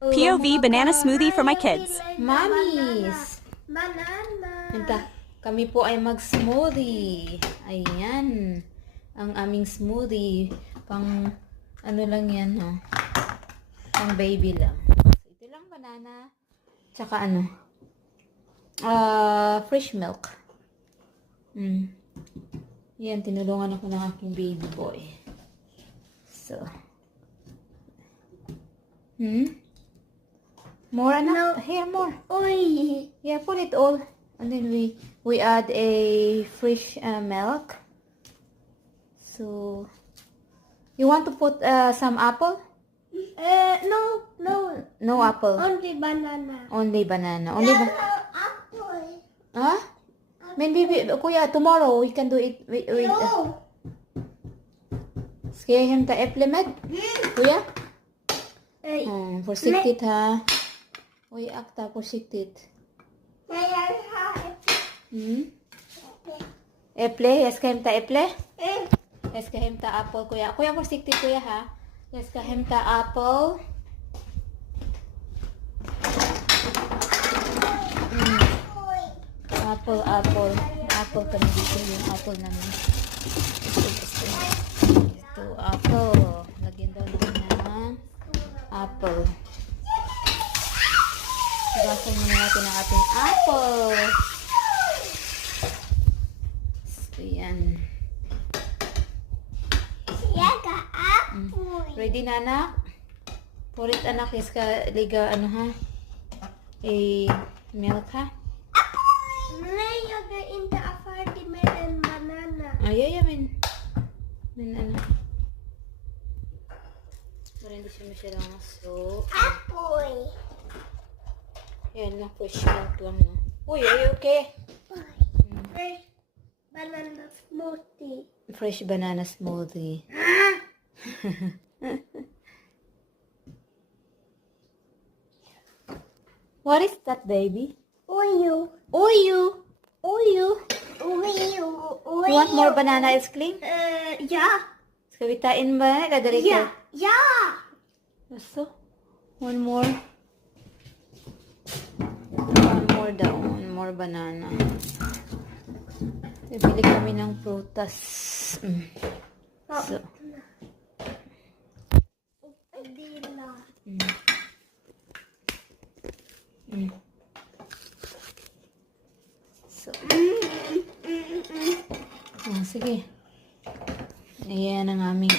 POV banana smoothie for my kids. Mommies! Banana. Ito, kami po ay mag-smoothie. Ayan. Ang aming smoothie. Pang, ano lang yan, ha? Pang baby lang. So, ito lang banana. Tsaka ano? Fresh milk. Yan, tinulungan ako ng aking baby boy. So. More, anak? No. Here, more. Oi. Yeah, put it all. And then we add a fresh milk. So, you want to put some apple? No. No apple. Only banana. Only banana. Only Apple. Huh? Maybe, kuya, tomorrow we can do it with No. Ska jag hämta äpple med? Kuya? Försiktigt ha. Oj, akta, försiktigt. Äpple, jag ska hämta äpple. Jag ska hämta apple, kuya. Kuya, försiktigt kuya ha. Jag ska hämta apple. Apple. Apple kami dito, yung apple namin. Ito, apple. Lagyan daw naman ng apple. Gasan muna natin ang ating apple. So, yan. Ready na, anak? Purit, anak. Yes ka, liga, ano ha? Milk ha? Jag är inte färdig med en banana. Ay, men ano? Para hindi siya masyadong maso. Apple. Yan na, fresh milk lang na. Uy, are you okay? Fresh banana smoothie. Fresh banana smoothie. What is that, baby? Oyo. Uyu! Oyo. You want more banana ice cream? Ja. Ska vi ta in ba? Dadali Ja. ka. Ja. So, one more. One more daw. One more banana. Bibili kami ng prutas. So, Dila. So, sige. Ayan ang aming